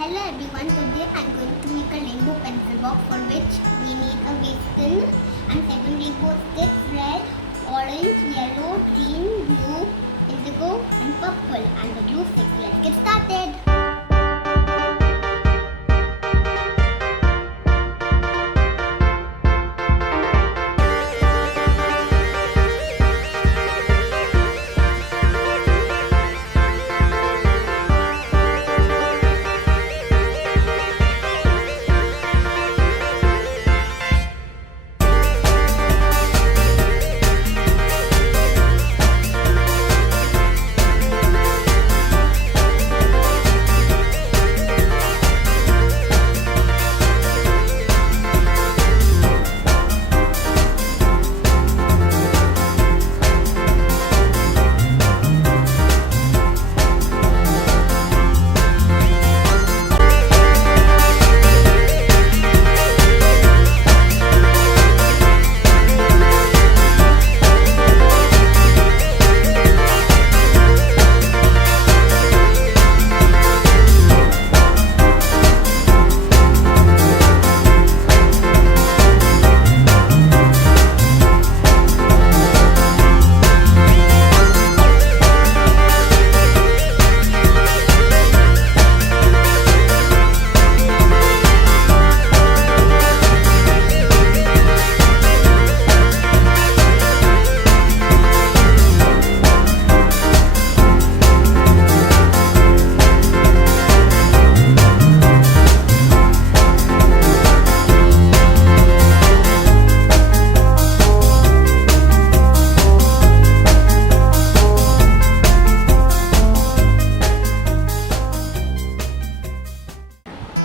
Hello everyone, today I am going to make a rainbow pencil box for which we need a waste and 7 rainbow sticks, red, orange, yellow, green, blue, indigo and purple and the glue sticks. Let's get started.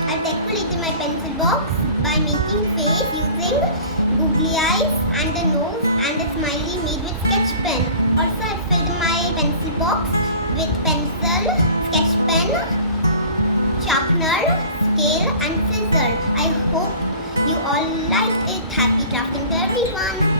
I've decorated my pencil box by making face using googly eyes and a nose and a smiley made with sketch pen. Also I've filled my pencil box with pencil, sketch pen, sharpener, scale and scissors. I hope you all liked it. Happy crafting to everyone.